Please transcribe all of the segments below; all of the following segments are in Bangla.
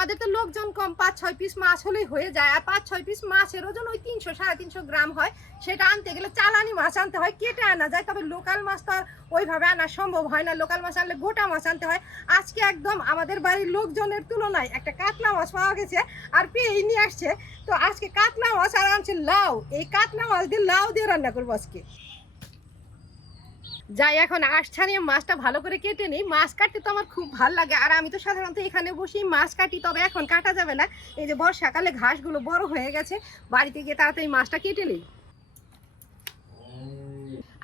আমাদের তো লোকজন কম, পাঁচ, ছয় পিস মাছ হলেই হয়ে যায়। আর পাঁচ, ছয় পিস মাছের ওজন ওই তিনশো, সাড়ে তিনশো গ্রাম হয়। সেটা আনতে গেলে চালানি মাছ আনতে হয়, কেটে আনা যায়। তবে লোকাল মাছ তো আর ওইভাবে আনা সম্ভব হয় না। লোকাল মাছ আনলে গোটা মাছ আনতে হয়। আজকে একদম আমাদের বাড়ির লোকজনের তুলনায় একটা কাতলা মাছ পাওয়া গেছে আর পেয়ে নিয়ে আসছে। তো আজকে কাতলা মাছ আর আনছে লাউ। এই কাতলা মাছ দিয়ে লাউ দিয়ে রান্না করব আজকে। যাই, এখন আঁশ ছাড়িয়ে মাছটা ভালো করে কেটে নিই। মাছ কাটতে তো আমার খুব ভালো লাগে। আর আমি তো সাধারণত এখানে বসেই মাছ কাটি, তবে এখন কাটা যাবে না। এই যে বর্ষাকালে ঘাসগুলো বড় হয়ে গেছে, বাড়িতে গিয়ে তাড়াতাড়ি মাছটা কেটে নিই।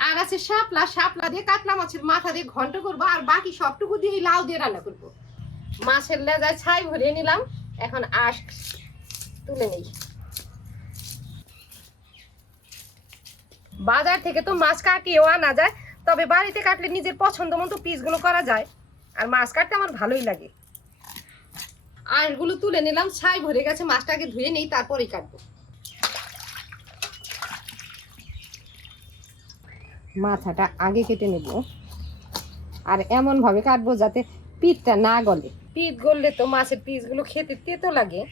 আর আছে শাপলা। শাপলা দিয়ে কাতলা মাছের মাথা দিয়ে ঘন্ট করব, আর বাকি সবটুকু দিয়ে লাউ দিয়ে রান্না করব। মাছের লেজায় ছাই ভরিয়ে নিলাম। এখন আঁশ তুলে নেই। বাজার থেকে তো মাছ কাটিয়েও আনা যায়। তবে বাড়িতে কাটলে নিজের পছন্দ মতো পিসগুলো করা যায়। আর মাছ কাটতে আমার ভালোই লাগে। আঁশগুলো তুলে নিলাম ছাই ভরে গেছে মাছটাকে ধুয়ে নেই তারপরেই কাটবো। মাথাটা আগে কেটে নেব। আর এমন ভাবে কাটবো যাতে পিঠটা না গলে। পিঠ গললে তো মাছের পিসগুলো খেতে তেতো লাগে।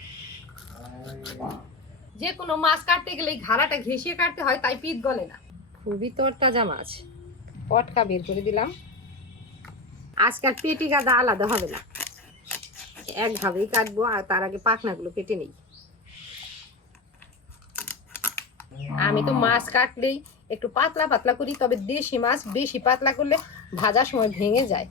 যে কোনো মাছ কাটতে গেলে ঘাড়াটা ঘেঁষিয়ে কাটতে হয় তাই পিঠ গলে না। খুবই তরতাজা মাছ। পটকা বের করে দিলাম। আজকাল পেটি গাদা আলাদা হবে না। একভাবেই কাটবো আর তার আগে পাখনাগুলো কেটে নেই। আমি তো মাছ কাটলেই একটু পাতলা পাতলা করি, তবে দেশি মাছ বেশি পাতলা করলে ভাজার সময় ভেঙে যায়।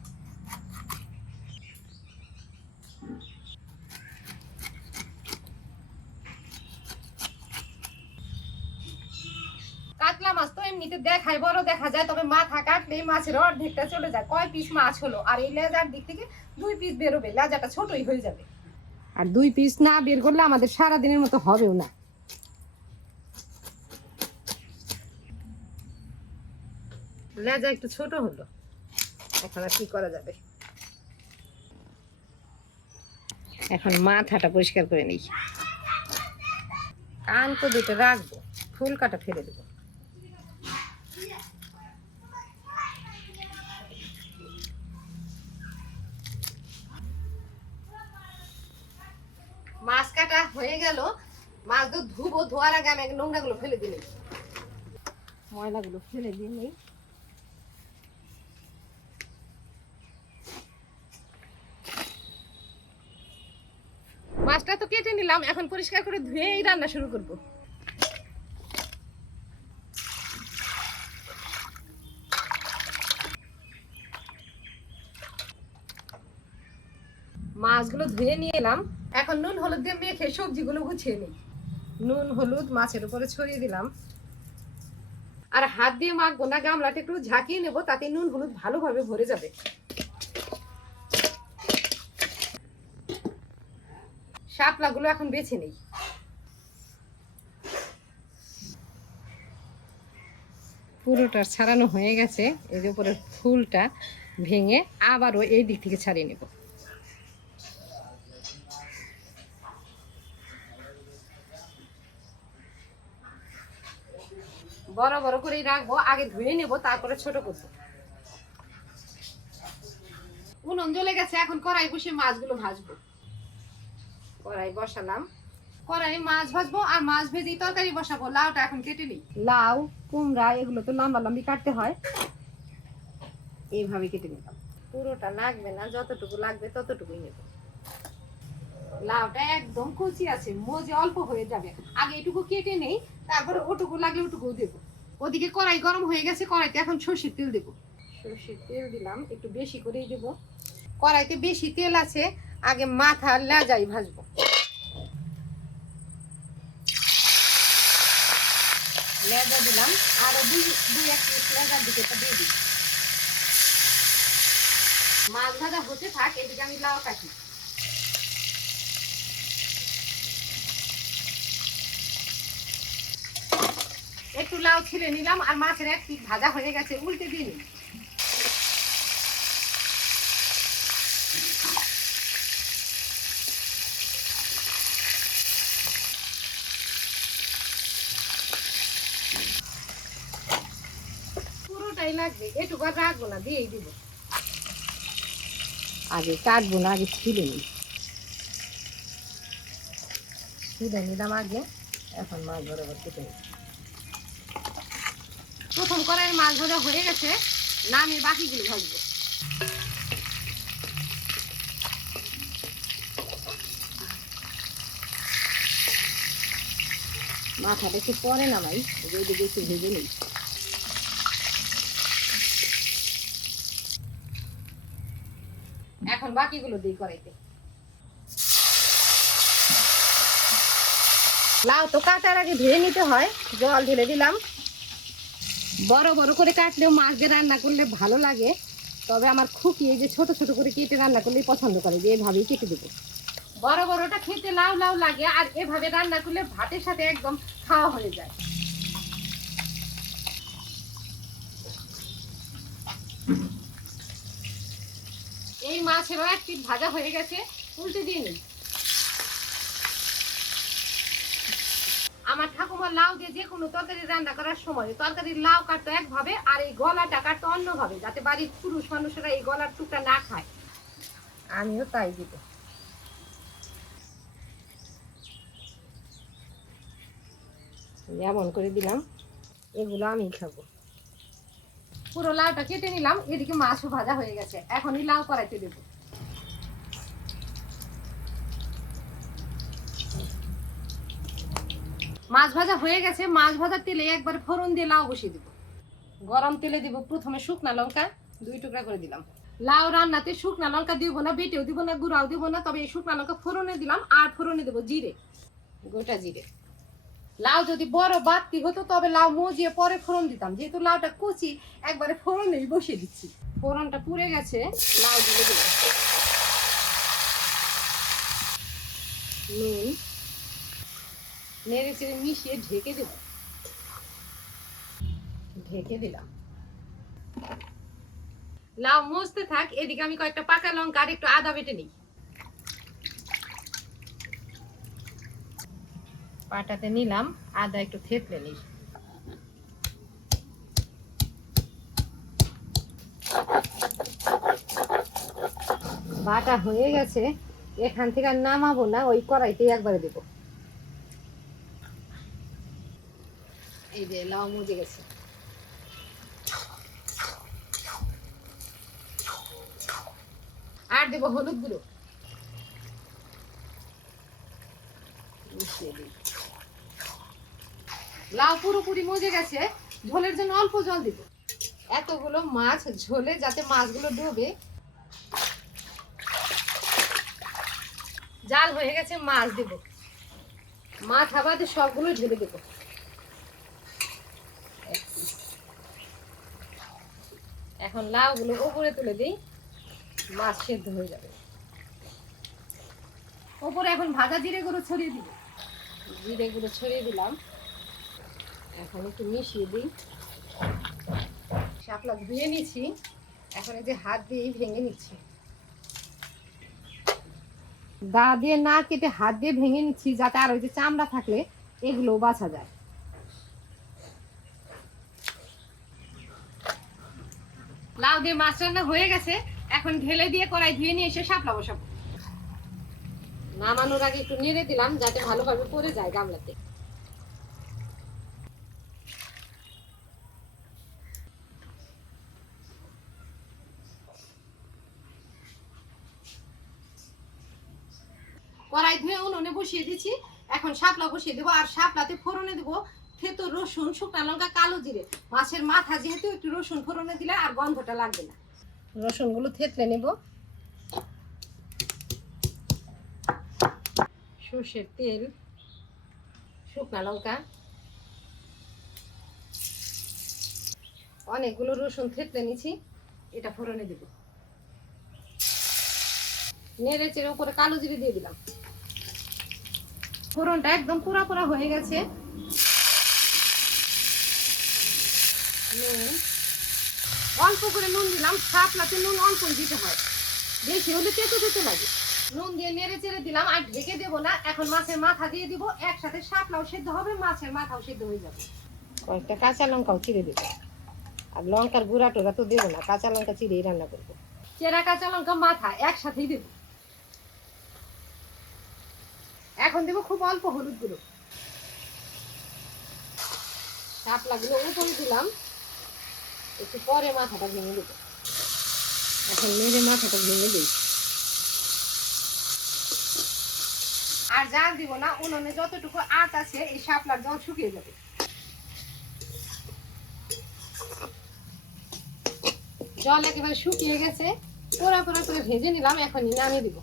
কাতলা মাছ তো এমনিতে দেখায়, বড় দেখা যায়, তবে মাথা কাটলে মাছের অর্ধেকটা চলে যায়। কয় পিস মাছ হলো? আর এই লেজার দিক থেকে দুই পিস বেরোবে লেজাটা ছোটই হয়ে যাবে। আর দুই পিস না বের করলে আমাদের সারা দিনের মতো হবেও না। লেজা একটু ছোট হলো। এখন আর কি করা যাবে? এখন মাথাটা পরিষ্কার করে নিই। কান তো দুটো রাখব ফুল কাটা ফেলে দেবো মাছ কাটা হয়ে গেল মাছ তো ধুবো ধোয়ার আগে আমি নোংরাগুলো ফেলে দিলে ময়লাগুলো ফেলে দিয়ে মাছটা তো কেটে নিলাম, এখন পরিষ্কার করে ধুয়েই রান্না শুরু করব। মাছগুলো ধুয়ে নিয়ে এলাম। এখন নুন, হলুদ দিয়ে মেখে সবজিগুলো গুছিয়ে নিই। নুন, হলুদ, মাছের উপরে ছড়িয়ে দিলাম। আর হাত দিয়ে মাখবো না গামলাটা একটু ঝাঁকিয়ে নেব, তাতে নুন, হলুদ ভালোভাবে ভরে যাবে। শাপলাগুলো এখন বেছে নেই। পুরোটা ছাড়ানো হয়ে গেছে এর উপরে ফুলটা ভেঙে আবারও এই দিক থেকে ছাড়িয়ে নেব। বড় বড় করেই রাখব আগে ধুয়ে নেব তারপরে ছোট করব। উনুন জ্বলে গেছে এখন কড়াই বসে মাছগুলো ভাজবো। কড়াই বসালাম। কড়াই মাছ ভাজবো আর মাছ ভেজেই তরকারি বসাবো। লাউটা এখন কেটে নিই। লাউ কুমড়া এগুলো তো লম্বা লম্বি কাটতে হয়। এইভাবে কেটে নিলাম। পুরোটা লাগবে না যতটুকু লাগবে ততটুকুই নেব। লাউটা একদম কচি আছে মজে অল্প হয়ে যাবে। আগে এটুকু কেটে নেই তারপরে ওটুকু লাগলে ওটুকু দেবো। ওদিকে কড়াই গরম হয়ে গেছে কড়াইতে এখন সর্ষের তেল দেবো। সর্ষের তেল দিলাম একটু বেশি করেই দেবো। কড়াইতে বেশি তেল আছে আগে মাথা লেজাই ভাজবো। লেজা দিলাম আরও দুই দুই এক পিস লেজার দিকে দিয়ে দিই। মাছ ভাজা হতে থাক এদিকে আমি লাউ কাটি একটু লাউ ছিঁড়ে নিলাম আর মাছের এক পিস ভাজা হয়ে গেছে উল্টে দিই পুরোটাই লাগবে আর রাখব না দিয়েই দিব। আগে কাটবো না আগে ছিলে নিই। নিলাম আগে এখন মাছ বরাবর কেটে নিই প্রথম কড়াইয়ের মাছ ভাজা হয়ে গেছে নামিয়ে বাকিগুলো ভাজবো। মাথাটা একটু পরে নামাই যদি বেশি ভেজে নিই। এখন বাকিগুলো দিই কড়াইতে। লাউ তো কাটার আগে ধুয়ে নিতে হয়, জল ঢেলে দিলাম। বড় বড় করে কাটলেও মাছ দিয়ে রান্না করলে ভালো লাগে। তবে আমার খুকি এই যে ছোট ছোট করে কেটে রান্না করলে পছন্দ করে, যে এভাবেই কেটে দেবো। বড় বড়টা খেতে লাউ লাউ লাগে আর এভাবে রান্না করলে ভাতের সাথে একদম খাওয়া হয়ে যায়। এই মাছেরও এক পিঠ ভাজা হয়ে গেছে, উল্টে দিয়ে নিই আমার ঠাকুমা লাউ দিয়ে যে কোনো তরকারি রান্না করার সময় তরকারির লাউ কাটতো একভাবে আর এই গলাটা কাটতো অন্যভাবে, যাতে বাড়ির পুরুষ মানুষেরা এই গলার টুকটা না খায়। আমিও তাই দিব। যেমন করে দিলাম, এগুলো আমি খাব। পুরো লাউটা কেটে নিলাম, এদিকে মাছও ভাজা হয়ে গেছে। এখনই লাউ করাইতে দেবো। মাছ ভাজা হয়ে গেছে, মাছ ভাজার তেলে একবার ফোড়ন দিয়ে লাউ বসিয়ে দিব। গরম তেলে দিব প্রথমে শুকনা লঙ্কা, দুই টুকরা করে দিলাম। লাউ রান্নাতে শুকনা লঙ্কা দিব না, বেটেও দিব না, গুঁড়াও দিব না, তবে এই শুকনা লঙ্কা ফোড়নে দিলাম আর ফোড়নে দেবো জিরে, গোটা জিরে। লাউ যদি বড় বাড়তি হতো, তবে লাউ মজিয়ে পরে ফোড়ন দিতাম। যেহেতু লাউটা কুচি, একবারে ফোড়নেই বসিয়ে দিচ্ছি। ফোড়নটা পুড়ে গেছে, লাউ দিয়ে দিলাম। নুন নেড়ে চেড়ে মিশিয়ে ঢেকে দেব। ঢেকে দিলাম। লাউ মজতে থাক, এদিকে আমি কয়েকটা পাকা লঙ্কা আর একটু আদা বেটে নিই। পাটাতে নিলাম, আদা একটু থেতলে নিই। বাটা হয়ে গেছে, এখান থেকে আর নামাবো না, ওই কড়াইতেই একবারে দেবো। এই যে লাউ মজে গেছে। আর দেবো হলুদ গুঁড়ো। লাউ পুরোপুরি মজে গেছে, ঝোলের জন্য অল্প জল দিব। এতগুলো মাছ ঝোলে যাতে মাছগুলো ডুবে। জাল হয়ে গেছে, মাছ দেব। মাছ আবার সবগুলো ঢেলে দেবো। এখন লাউগুলো উপরে তুলে দিই, মাছ সেদ্ধ হয়ে যাবে। ওপরে এখন ভাজা জিরে গুঁড়ো ছড়িয়ে দিব। জিরে গুঁড়ো ছড়িয়ে দিলাম। এখন একটু মিশিয়ে দিই। শাপলা ধুয়ে নিচ্ছি এখন এই যে হাত দিয়েই ভেঙে নিচ্ছি। দা দিয়ে না কেটে হাত দিয়ে ভেঙে নিচ্ছি যাতে আর ওই যে চামড়া থাকলে এগুলো বাছা যায়। লাউ দিয়ে মাছ রান্না হয়ে গেছে, এখন ঢেলে দিয়ে কড়াই ধুয়ে নিয়ে এসে শাপলা বসাবো। নামানোর আগে একটু নেড়ে দিলাম, যাতে ভালোভাবে পড়ে যায় গামলাতে। কড়াই ধুয়ে উনুনে বসিয়ে দিচ্ছি, এখন শাপলা বসিয়ে দেবো, আর শাপলাতে ফোড়নে দেবো থেতো রসুন, শুকনা লঙ্কা, কালো জিরে। মাছের মাথা যেহেতু একটু রসুন ফোড়নে দিলে আর গন্ধটা লাগবে না। রসুনগুলো থেতলে নেব। সর্ষের তেল, শুকনা লঙ্কা। অনেকগুলো রসুন থেতলে নিছি, এটা ফোড়নে দেব। নেড়ে চেড়ে উপরে কালো জিরে দিয়ে দিলাম। ফোড়নটা একদম পুরা পুরা হয়ে গেছে। নুন। অল্প করে নুন দিলাম শাপলাতে নুন অল্প দিতে হয়। বেশি হলে তেতো তেতো লাগে। নুন দিয়ে নেড়ে চেড়ে দিলাম, আর ঢেকে দেবো না। এখন মাছের মাথা দিয়ে দিব, একসাথে শাপলাও সেদ্ধ হবে, মাছের মাথাও সেদ্ধ হয়ে যাবে। কয়েকটা কাঁচা লঙ্কাও চিড়ে দেবো আর লঙ্কার গুঁড়া টোড়া তো দেবো না, কাঁচা লঙ্কা চিড়েই রান্না করব। চেরা কাঁচা লঙ্কা মাথা একসাথেই দেবো। এখন দেবো খুব অল্প হলুদ গুঁড়ো। শাপলাগুলো উপরে দিলাম। একটু পরে মাথাটা ভেঙে দেবো। এখন মেরে মাথাটা ভেঙে দিই। আর জাল দিব না, উনুনে যতটুকু আট আছে, এই শাপলার জল শুকিয়ে যাবে। জল একেবারে শুকিয়ে গেছে, পোড়া পোড়া করে ভেজে নিলাম, এখনই নামিয়ে দিব।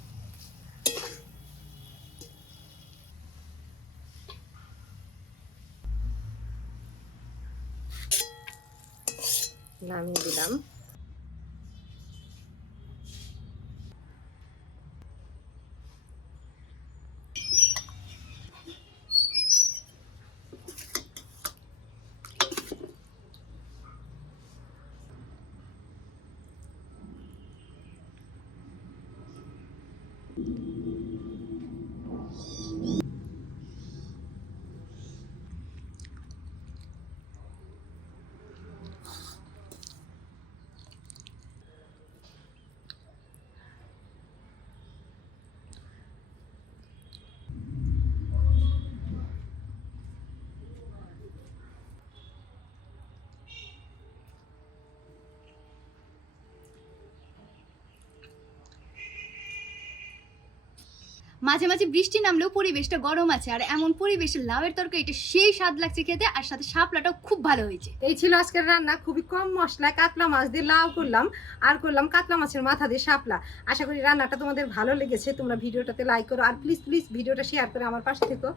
নামিয়ে দিলাম। মাঝে মাঝে বৃষ্টি নামলেও পরিবেশটা গরম আছে, আর এমন পরিবেশে লাউয়ের তরকারিটা সেই স্বাদ লাগছে খেতে, আর সাথে শাপলাটাও খুব ভালো হয়েছে। এই ছিল আজকের রান্না, খুবই কম মশলায় কাতলা মাছ দিয়ে লাউ করলাম, আর করলাম কাতলা মাছের মাথা দিয়ে শাপলা। আশা করি রান্নাটা তোমাদের ভালো লেগেছে, তোমরা ভিডিওটাতে লাইক করো, আর প্লিজ প্লিজ ভিডিওটা শেয়ার করে আমার পাশে থেকো।